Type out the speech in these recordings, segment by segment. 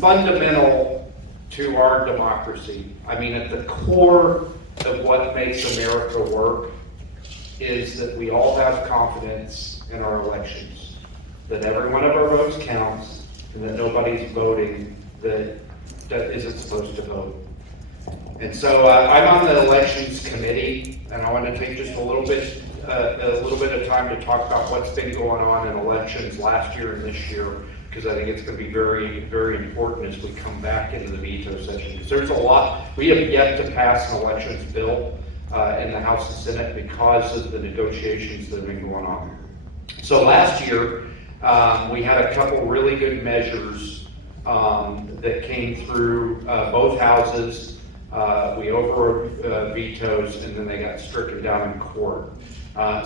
fundamental to our democracy. I mean, at the core of what makes America work is that we all have confidence in our elections, that every one of our votes counts, and that nobody's voting that isn't supposed to vote. And so I'm on the elections committee, and I want to take just a little bit of time to talk about what's been going on in elections last year and this year, because I think it's going to be very, very important as we come back into the veto session. Because there's a lot, we have yet to pass an elections bill in the House and Senate because of the negotiations that have been going on. So last year, we had a couple really good measures that came through both houses. We overrode vetoes, and then they got stricken down in court.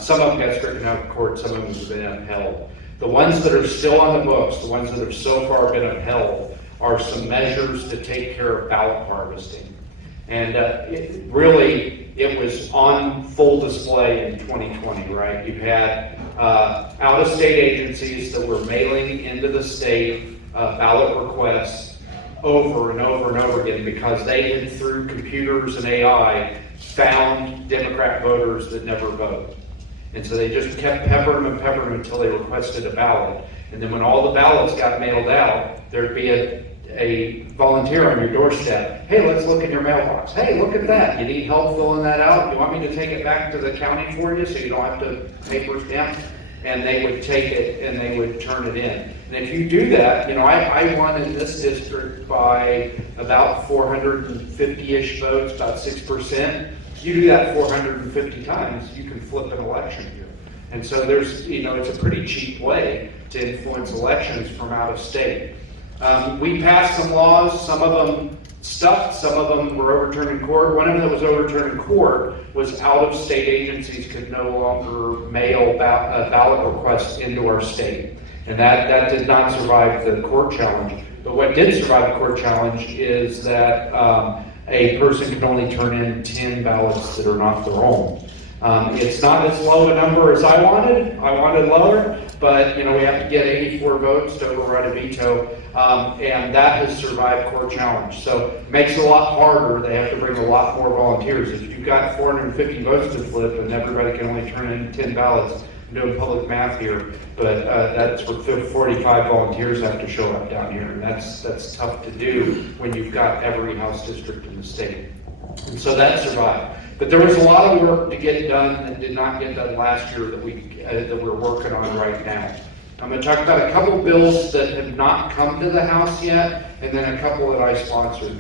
Some of them got stricken down in court, some of them have been upheld. The ones that are still on the books, the ones that have so far been upheld, are some measures to take care of ballot harvesting. And it was on full display in 2020, right? You had out-of-state agencies that were mailing into the state ballot requests over and over and over again because they had, through computers and AI, found Democrat voters that never vote. And so they just kept peppering them and peppering them until they requested a ballot. And then when all the ballots got mailed out, there'd be a volunteer on your doorstep. Hey, let's look in your mailbox. Hey, look at that. You need help filling that out? You want me to take it back to the county for you so you don't have to paper stamp? And they would take it and they would turn it in. And if you do that, I won in this district by about 450-ish votes, about 6%. You do that 450 times, you can flip an election here. And so there's, it's a pretty cheap way to influence elections from out of state. We passed some laws, some of them stuck, some of them were overturned in court. One of them that was overturned in court was out-of-state agencies could no longer mail ballot requests into our state. And that did not survive the court challenge. But what did survive the court challenge is that a person can only turn in 10 ballots that are not their own. It's not as low a number as I wanted. I wanted lower, but we have to get 84 votes to override a veto, and that has survived court challenge. So it makes it a lot harder. They have to bring a lot more volunteers. If you've got 450 votes to flip and everybody can only turn in 10 ballots, I'm doing public math here, but that's where 45 volunteers have to show up down here, and that's tough to do when you've got every House district in the state. And so that survived. But there was a lot of work to get done that did not get done last year that we're working on right now. I'm going to talk about a couple bills that have not come to the House yet, and then a couple that I sponsored.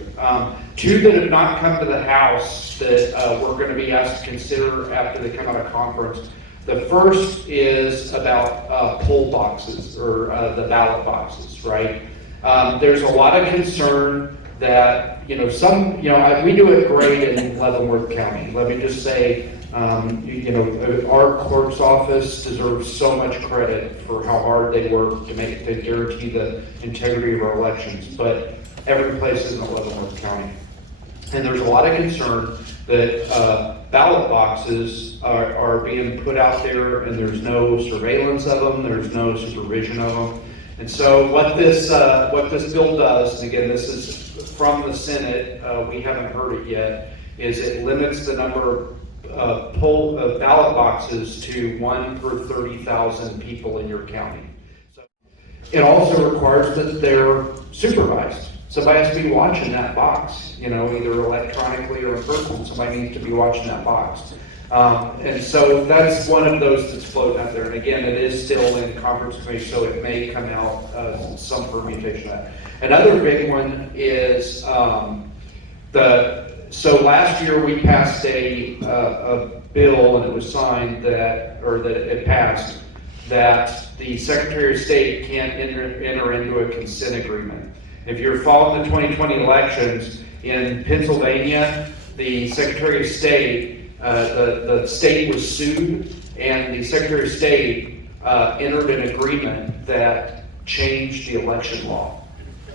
Two that have not come to the House that we're going to be asked to consider after they come out of conference. The first is about poll boxes, or the ballot boxes, right? There's a lot of concern that, we do it great in Leavenworth County. Let me just say, our clerk's office deserves so much credit for how hard they work to guarantee the integrity of our elections, but every place isn't Leavenworth County. And there's a lot of concern that ballot boxes are being put out there and there's no surveillance of them, there's no supervision of them. And so what this bill does, and again, this is from the Senate, we haven't heard it yet, is it limits the number of ballot boxes to 1 per 30,000 people in your county. So it also requires that they're supervised. Somebody has to be watching that box, either electronically or in person. Somebody needs to be watching that box. And so that's one of those that's floating out there. And again, it is still in conference committee, so it may come out some permutation of that. Another big one is so last year we passed a bill, and it was signed that it passed, that the Secretary of State can't enter into a consent agreement. If you're following the 2020 elections in Pennsylvania, the Secretary of State, the state was sued, and the Secretary of State entered an agreement that changed the election law.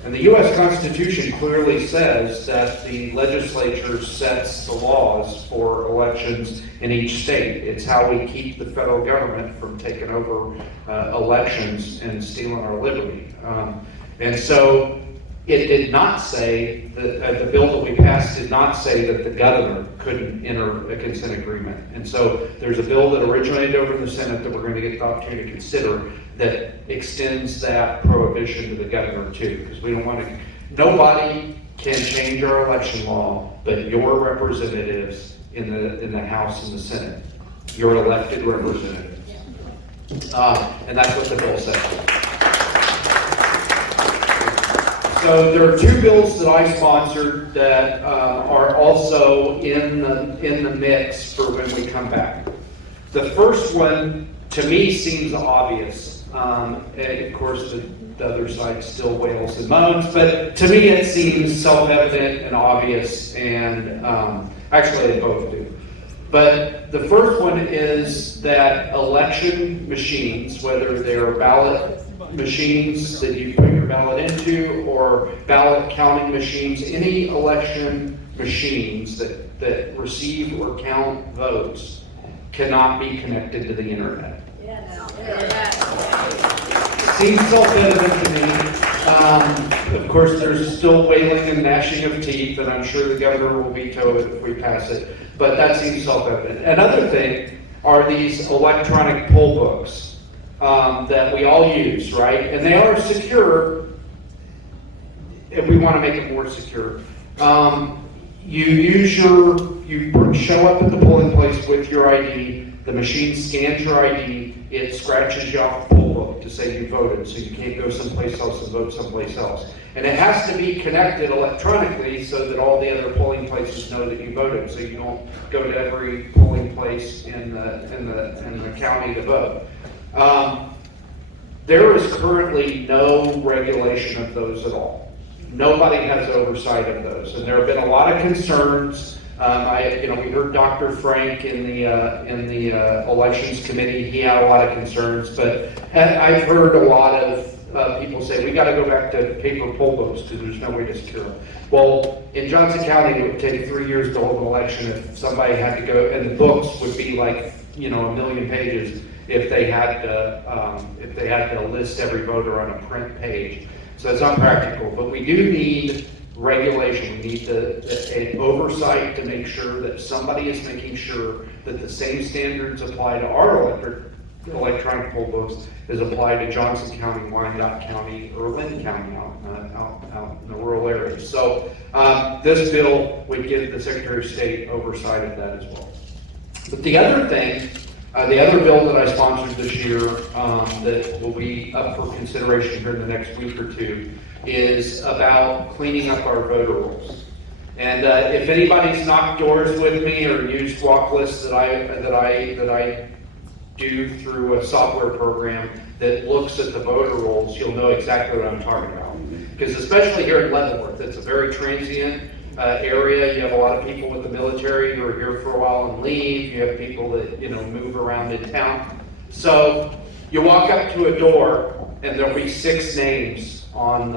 And the U.S. Constitution clearly says that the legislature sets the laws for elections in each state. It's how we keep the federal government from taking over elections and stealing our liberty. And so it did not say, that the bill that we passed did not say that the governor couldn't enter a consent agreement. And so there's a bill that originated over in the Senate that we're going to get the opportunity to consider that extends that prohibition to the governor too, because we don't want to, nobody can change our election law, but your representatives in the House and the Senate, your elected representatives. And that's what the bill says. So there are two bills that I sponsored that are also in the mix for when we come back. The first one, to me, seems obvious. And of course, the other side still wails and moans, but to me it seems self-evident and obvious, and actually they both do. But the first one is that election machines, whether they're ballot machines that you put your ballot into or ballot counting machines, any election machines that receive or count votes cannot be connected to the internet. Seems self-evident to me. Of course, there's still wailing and gnashing of teeth, and I'm sure the governor will veto it if we pass it, but that seems self-evident. Another thing are these electronic poll books that we all use, right? And they are secure, and we want to make it more secure. You show up at the polling place with your ID, the machine scans your ID, it scratches you off the poll book to say you voted, so you can't go someplace else and vote someplace else. And it has to be connected electronically so that all the other polling places know that you voted, so you don't go to every polling place in the county to vote. There is currently no regulation of those at all. Nobody has oversight of those, and there have been a lot of concerns. We heard Dr. Frank in the elections committee. He had a lot of concerns, but I've heard a lot of people say we got to go back to paper poll books because there's no way to secure them. Well, in Johnson County, it would take 3 years to hold an election if somebody had to go, and the books would be like 1 million pages if they had to list every voter on a print page. So it's unpractical, but we do need regulation. We need an oversight to make sure that somebody is making sure that the same standards apply to our electronic poll books as apply to Johnson County, Wyandotte County, or Linn County out in the rural areas. So this bill would give the Secretary of State oversight of that as well. But the other thing, the other bill that I sponsored this year that will be up for consideration here in the next week or two is about cleaning up our voter rolls. And if anybody's knocked doors with me or used walk lists that I do through a software program that looks at the voter rolls, you'll know exactly what I'm talking about. Because especially here in Leavenworth, it's a very transient area. You have a lot of people with the military who are here for a while and leave. You have people that move around in town. So you walk up to a door and there'll be 6 names on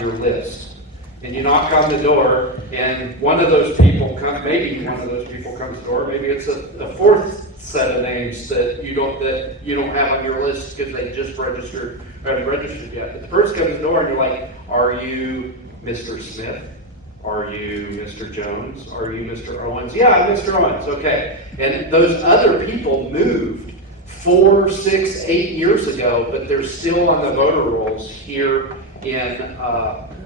your list, and you knock on the door, and one of those people comes. Maybe one of those people comes to the door. Maybe it's a 4th set of names that you don't have on your list because they just registered or haven't registered yet. But the person comes to the door, and you're like, "Are you Mr. Smith? Are you Mr. Jones? Are you Mr. Owens?" "Yeah, I'm Mr. Owens." "Okay." And those other people moved 4, 6, 8 years ago, but they're still on the voter rolls here in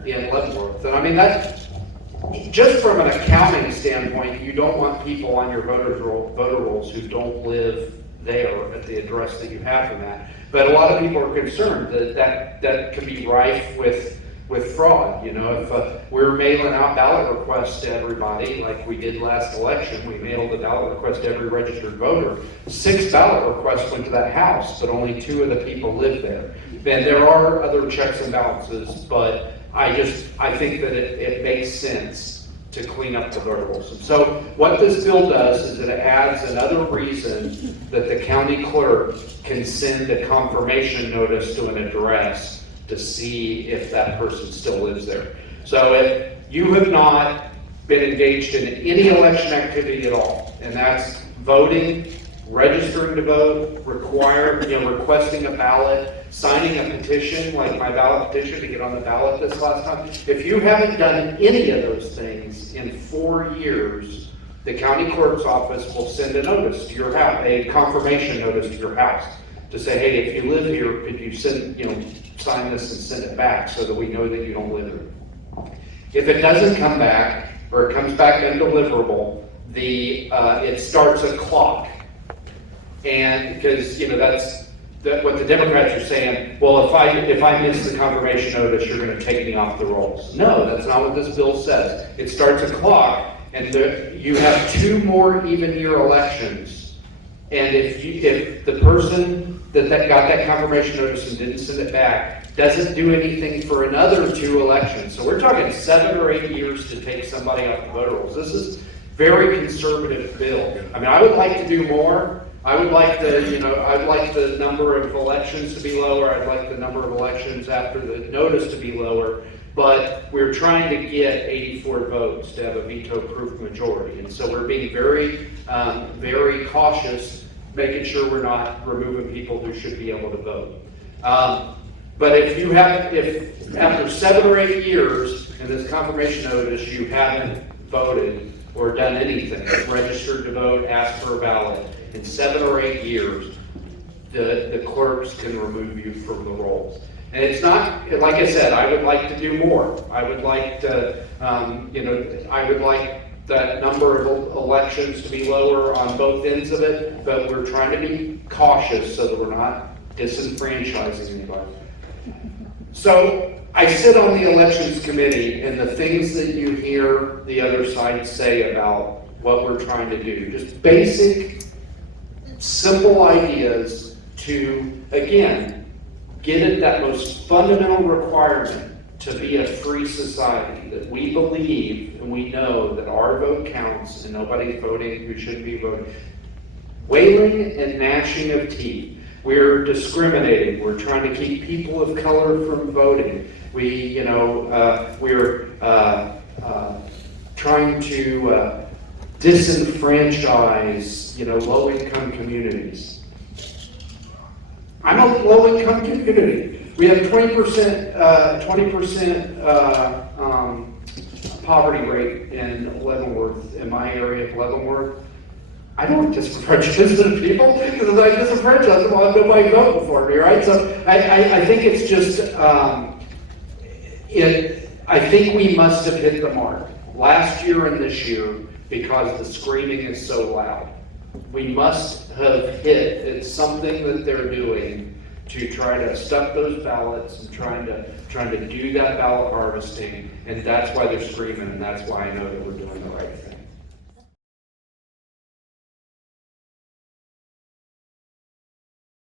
Leavenworth. And I mean, that's just from an accounting standpoint. You don't want people on your voter rolls who don't live there at the address that you have them at. But a lot of people are concerned that can be rife with fraud. If we're mailing out ballot requests to everybody, like we did last election, we mailed a ballot request to every registered voter. 6 ballot requests went to that house, but only 2 of the people lived there. And there are other checks and balances, but I think that it makes sense to clean up the voter rolls. And so what this bill does is it adds another reason that the county clerk can send a confirmation notice to an address to see if that person still lives there. So if you have not been engaged in any election activity at all, and that's voting registering to vote, requesting a ballot, signing a petition, like my ballot petition to get on the ballot this last time. If you haven't done any of those things in 4 years, the county clerk's office will send a notice to your house, a confirmation notice to your house, to say, hey, if you live here, could you send, sign this and send it back so that we know that you don't live here. If it doesn't come back, or it comes back undeliverable, it starts a clock. And because, that's what the Democrats are saying, well, if I miss the confirmation notice, you're going to take me off the rolls. No, that's not what this bill says. It starts a clock, and you have 2 more even year elections. And if the person that got that confirmation notice and didn't send it back doesn't do anything for another 2 elections, so we're talking 7 or 8 years to take somebody off the voter rolls. This is very conservative bill. I mean, I would like to do more. I would like I'd like the number of elections to be lower. I'd like the number of elections after the notice to be lower. But we're trying to get 84 votes to have a veto-proof majority. And so we're being very, very cautious, making sure we're not removing people who should be able to vote. But if after 7 or 8 years in this confirmation notice, you haven't voted or done anything, registered to vote, asked for a ballot, in 7 or 8 years, the clerks can remove you from the rolls. And it's not, like I said, I would like to do more. I would like to, I would like that number of elections to be lower on both ends of it, but we're trying to be cautious so that we're not disenfranchising anybody. So I sit on the elections committee, and the things that you hear the other side say about what we're trying to do, just basic, simple ideas to, again, get at that most fundamental requirement to be a free society, that we believe and we know that our vote counts and nobody's voting who shouldn't be voting. Wailing and gnashing of teeth. We're discriminating. We're trying to keep people of color from voting. We're trying to disenfranchise, low-income communities. I'm a low-income community. We have 20% poverty rate in Leavenworth, in my area of Leavenworth. I don't disenfranchise people because I disenfranchise them. I'll have nobody voting for me, right? So I think it's just, I think we must have hit the mark last year and this year because the screaming is so loud. We must have hit, it's something that they're doing to try to stuff those ballots and trying to do that ballot harvesting, and that's why they're screaming, and that's why I know that we're doing the right thing.